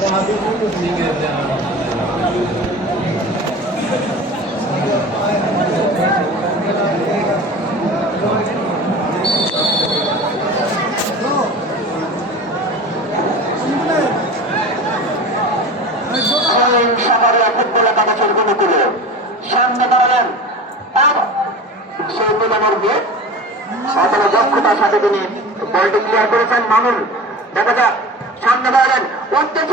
সামনে দাঁড়ালেন সেই মিলানোর দিয়ে অথবা দক্ষতার সাথে তিনি বলটি ক্লিয়ার করেছেন মামুন। দেখা যাক সামনে দাঁড়ালেন উদ্দেশ্য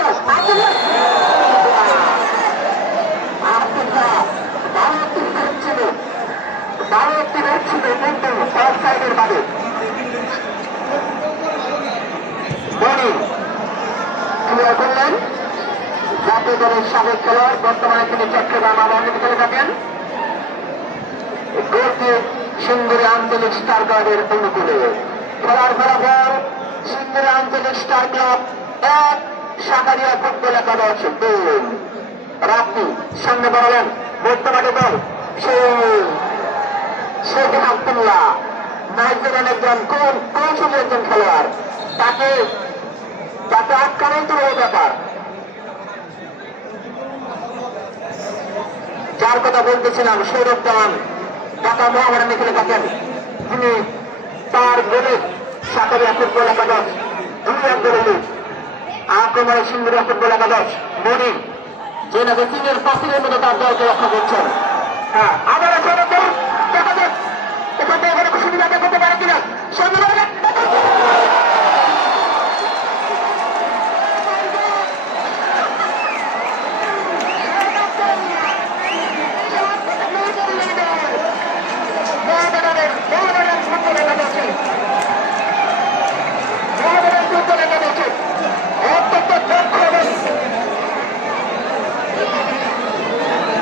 ক্লিয়ার করলেন জাতীয় দলের সাবেক খেলোয়াড়, বর্তমানে তিনি চট্টগ্রাম আবাহনী খেলে থাকেন। গোলটি সিঙ্গুরি আঞ্চলিক স্টার ক্লাবের অনুকূলে। খেলার ফলাফল সিঙ্গুরি আঞ্চলিক স্টার ক্লাব 1, সাকারিয়া ফুটবল একাদশ 2। রাত্রি সামনে বাড়ালেন বর্তমানে দল শেখ আব্দুল্লাহ, নাইজেরিয়ান একজন কৌশলী একজন খেলোয়াড়, তাকে আটকানোই তো ব্যাপার। যার কথা বলতেছিলাম সৌরভ দেওয়ান ঢাকা মহাবাগানে খেলে থাকেন, তিনি তার গোলে সাকারিয়া ফুটবল একাদশ 2 গোলে আক্রমণে সিঙ্গুরিয়া ফুটবল একাদশ মনি যে নাকি চীনের পাখির মতো তার দলকে রক্ষা করছেন। হ্যাঁ, আবার সৌরভ দেওয়ান দেখা যাক এখান থেকে কোনো সুবিধা করতে পারে কিনা।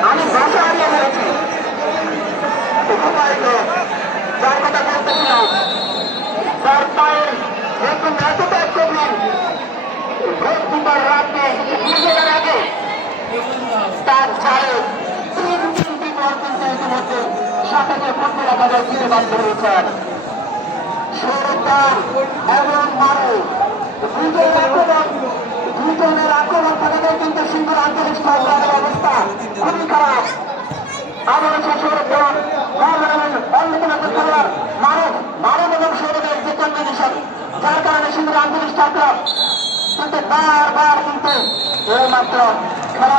আমি ভাষা হারিয়ে বলেছি, যার কথা বলতেছিলাম তার পায়ের নতুন এতটা গভীর গোলকিপার রাতে নিজের আগে তার ছাড়ে 3টি বল কিন্তু ইতিমধ্যে সাথে ফুটবল একাদশ দিয়ে বাধ্য হয়েছেন। সৌরভ এবং মারু দুজনের আক্রমণ থেকে কিন্তু সিঙ্গুর আঞ্চলিক স্টারের অবস্থা খুবই খারাপ। আবার সৌরভ দেওয়ান অন্যতম খেলোয়াড় মানব এবং সৌরভের যে কম্বিনেশন, যার কারণে সিঙ্গুর আঞ্চলিক স্টার ক্লাব কিন্তু বারবার কিন্তু এই মাত্র খেলা